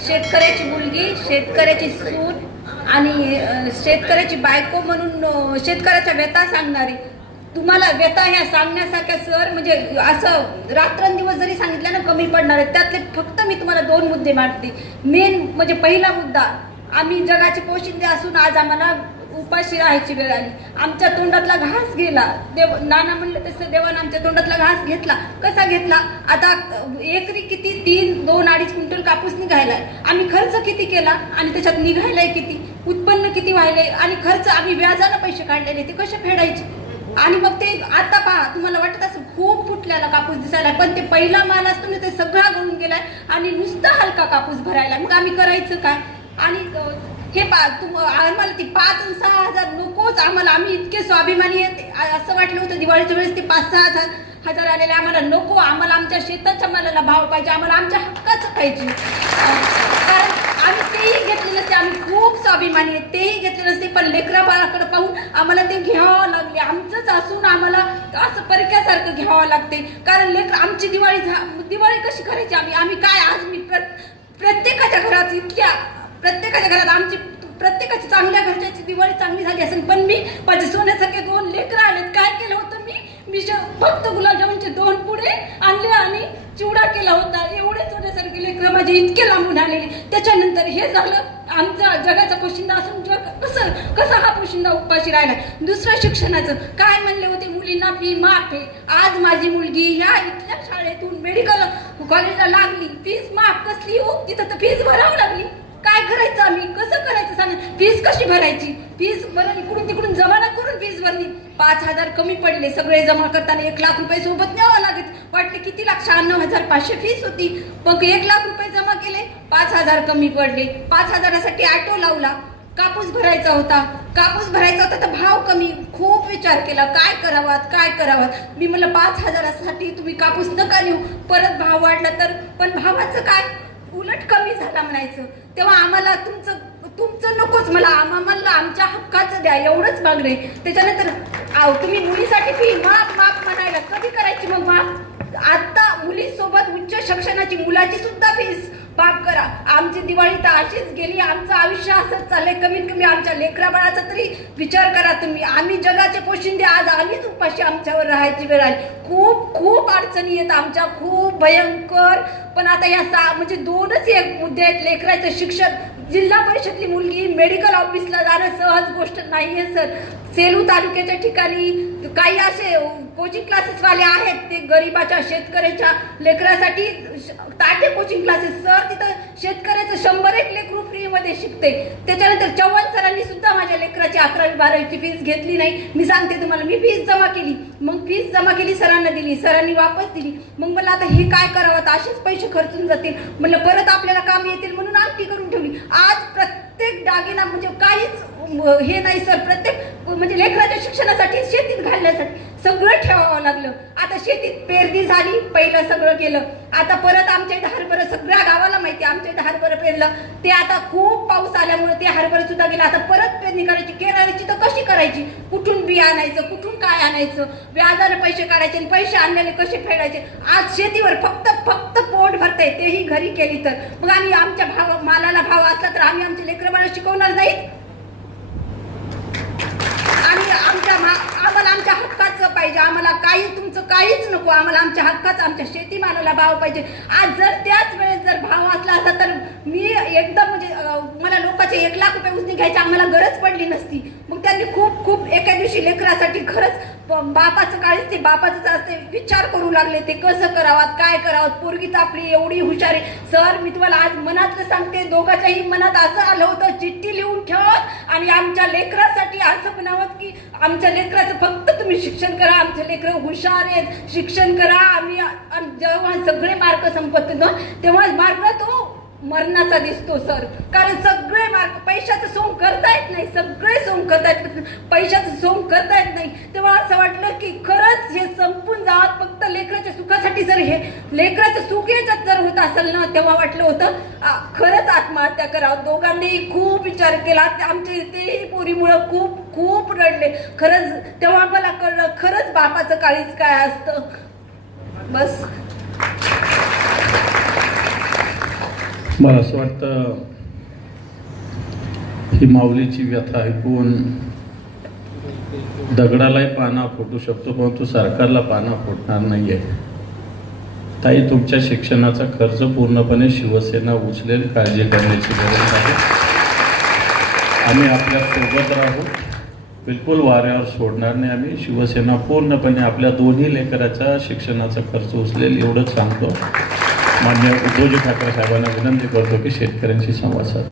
शेतकऱ्याची मुलगी शेतकऱ्याची सून आणि शेतकऱ्याची बायको म्हणून शेतकऱ्याच्या व्यथा सांगणारी. तुम्हाला व्यथा ह्या सांगण्यासारख्या सर म्हणजे असं रात्रंदिवस जरी सांगितलं ना कमी पडणार आहे त्यातले फक्त मी तुम्हाला दोन मुद्दे मांडते. मेन म्हणजे पहिला मुद्दा आम्ही जगाचे पोशिंदे असून आज आम्हाला उपाशी राहायची वेळ आली. आमच्या तोंडातला घास गेला. देव नाना म्हणलं तसं देवानं आमच्या तोंडातला घास घेतला. कसा घेतला? आता एकरी किती? तीन दोन अडीच क्विंटल कापूस निघायला आम्ही खर्च किती केला? आणि त्याच्यात निघायलाय किती? उत्पन्न किती व्हायलंय? आणि खर्च आम्ही व्याजानं पैसे काढलेले ते कसे फेडायचे? आणि मग ते आता पहा तुम्हाला वाटत असं खूप फुटल्याला कापूस दिसायला पण ते पहिला माल असतो ना ते सगळा गळून गेलाय आणि नुसता हलका कापूस भरायला मग आम्ही करायचं काय? आणि हे पा तुम आम्हाला ती पाच सहा हजार नकोच आम्हाला आम्ही इतके स्वाभिमानी आहेत. असं वाटलं होतं दिवाळीच्या वेळेस ते पाच सहा हजार हजार आलेले आम्हाला नको आम्हाला आमच्या शेताच्या मालाला भाव पाहिजे आम्हाला आमच्या हक्काचं पाहिजे. कारण आम्ही तेही घेतले नसते आम्ही खूप स्वाभिमानी आहेत तेही घेतले नसते पण लेकरा बाळाकडे पाहून आम्हाला ते घ्यावं लागले. आमचंच असून आम्हाला असं परक्यासारखं घ्यावं लागते. कारण लेकर आमची दिवाळी झा दिवाळी कशी करायची आम्ही? आम्ही काय आज मी प्र प्रत्येकाच्या घरात इतक्या प्रत्येकाच्या घरात आमची प्रत्येकाची चांगल्या घरच्याची दिवाळी चांगली झाली असेल पण मी माझे सोन्यासारखे दोन लेकरं आलेत. काय केलं होतं मी? मी फक्त गुलाबजामुनचे दोन पुढे आणले आणि चिवडा केला होता. एवढे सोन्यासारखे लेकरं माझे इतके लांबून आलेले. त्याच्यानंतर हे झालं आमचा जगाचा पोशिंदा असून जग कसं कसा हा पोशिंदा उपाशी राहिला? दुसरं शिक्षणाचं. काय म्हणले होते मुलींना? फी माफ आहे. आज माझी मुलगी ह्या इथल्या शाळेतून मेडिकल कॉलेजला लागली. फीज माफ कसली हो? तिथं तर फीज भरावं लागली. काय करायचं आम्ही? कसं करायचं? सांग. फीस कशी भरायची? फीस बरं इकडून तिकडून जमा ना करून फीस भरली पाच हजार कमी पडले. सगळे जमा करताना एक लाख रुपये सोबत न्यावं लागत वाटले किती लाख? शहाण्णव हजार पाचशे फीस होती. मग एक लाख रुपये जमा केले. पाच हजार कमी पडले. पाच हजारासाठी ऑटो लावला. कापूस भरायचा होता. कापूस भरायचा होता तर भाव कमी. खूप विचार केला. काय करावात? काय करावात? मी म्हणलं पाच हजारासाठी तुम्ही कापूस नका नेऊ. परत भाव वाढला तर? पण भावाचं काय? उलट कमी झाला म्हणायचं. तेव्हा आम्हाला तुमचं तुमचं नकोच मला. आम्हाला आमच्या हक्काचं द्या. एवढंच मागणे त्याच्यानंतर आव तुम्ही मुलीसाठी फी माफ माफ म्हणायला कधी करायची मग माफ आता मुलीसोबत उच्च शिक्षणाची मुलाची सुद्धा फीस बाप दिवाळी तर अशीच गेली. आमचं आयुष्य असंच चाललंय. कमीत कमी आमच्या लेकराबाळाचा तरी विचार करा तुम्ही. आम्ही जगाचे पोशिंदे आज आम्हीच उपाशी आमच्यावर राहायची वेळ आली. खूप खूप अडचणी आहेत आमच्या. खूप भयंकर. पण आता या सा म्हणजे दोनच एक मुद्दे आहेत. लेकराचं शिक्षण जिल्हा परिषदली मुलगी मेडिकल ऑफिसला जाणं सहज गोष्ट नाही आहे सर. सेलू तालुक्याच्या ठिकाणी काही असे कोचिंग क्लासेसवाले आहेत ते गरीबाच्या शेतकऱ्याच्या लेकरासाठी श- ताटे कोचिंग क्लासेस सर तिथं शेतकऱ्याचं शंभर एक लेकरू फ्रीमध्ये शिकते. त्याच्यानंतर चव्हाण सरांनी सुद्धा माझ्या लेकराची अकरावी बारावीची फीस घेतली नाही. मी सांगते तुम्हाला मी फीस जमा केली. मग फीस जमा केली सरांना दिली. सरांनी वापस दिली. मग मला आता हे काय करावं? आता असेच पैसे खर्चून जातील. म्हणलं परत आपल्याला काम येतील म्हणून आणखी करून ठेवली. आज प्रत्येक दागिना म्हणजे काहीच हे नाही सर. प्रत्येक म्हणजे लेकराच्या शिक्षणासाठी शेतीत घालण्यासाठी सगळं ठेवावं लागलं. आता शेतीत पेरणी झाली पहिलं सगळं केलं. आता परत आमच्या इथं हरभरं सगळ्या गावाला माहिती आमच्या इथं हरभरं पेरलं. ते आता खूप पाऊस आल्यामुळे ते हरभरं सुद्धा गेलं. आता परत पेरणी करायची केरायची तर कशी करायची? कुठून बी आणायचं कुठून काय आणायचं? व्याजाने पैसे काढायचे आणि पैसे आणलेले कसे फेडायचे? आज शेतीवर फक्त फक्त पोट भरताय तेही घरी केली तर. मग आम्ही आमच्या भाव मालाला भाव असला तर आम्ही आमचे लेकरं बाळा शिकवणार नाहीत? आणि आमच्या आम्हाला आमच्या पाहिजे. आम्हाला काही तुमचं काहीच नको. आम्हाला आमच्या हक्काच आमच्या शेतीमालाला भाव पाहिजे. आज जर त्याच वेळेस जर भाव असला असता तर मी एकदम म्हणजे मला लोकांचे एक लाख रुपये उसने घ्यायची आम्हाला गरज पडली नसती. मग त्यांनी खूप खूप एका दिवशी लेकरासाठी खरंच बापाच बापाचं बापाचंच असते. विचार करू लागले ते. कसं करावात काय करावं? पोरगी आपली एवढी हुशार आहे. सर मी तुम्हाला आज मनातलं सांगते. दोघांच्याही मनात असं आलं होतं. चिठ्ठी लिहून ठेवत आणि आमच्या लेकरासाठी असं म्हणावं की आमच्या लेकराचं फक्त तुम्ही शिक्षण करा. आमचे लेकरं हुशार आहेत. शिक्षण करा. आम्ही जेव्हा सगळे मार्क संपत ना तेव्हाच मार्ग तो मरणाचा दिसतो सर. कारण सगळे मार्क पैशाचं सोंग करता येत नाही. सगळे सोंग करता येत पैशाचं सोंग करता येत नाही. तेव्हा असं वाटलं की खरंच हे संपून जावं फक्त लेकराच्या सुखासाठी जर हे लेकराचं सुख याच्यात जर होत असेल ना तेव्हा वाटलं होतं खरंच आत्महत्या करावं. दोघांनीही खूप विचार केला. आमच्या आमचे तेही पोरीमुळं खूप खूप रडले. खरंच तेव्हा मला कळलं खरंच बापाचं काळीच काय असतं. बस. मला असं वाटतं ही माऊलीची व्यथा ऐकून दगडालाही पाना फुटू शकतो परंतु सरकारला पाना फुटणार नाही आहे ताई तुमच्या शिक्षणाचा खर्च पूर्णपणे शिवसेना उचलेल काळजी करण्याची गरज आहे. आम्ही आपल्यासोबत राहू. बिलकुल वाऱ्यावर सोडणार नाही आम्ही. शिवसेना पूर्णपणे आपल्या दोन्ही लेकराच्या शिक्षणाचा खर्च उचलेल एवढंच सांगतो. मान्य उद्धवजी ठाकरे साहेबांना विनंती करतो की शेतकऱ्यांशी संवाद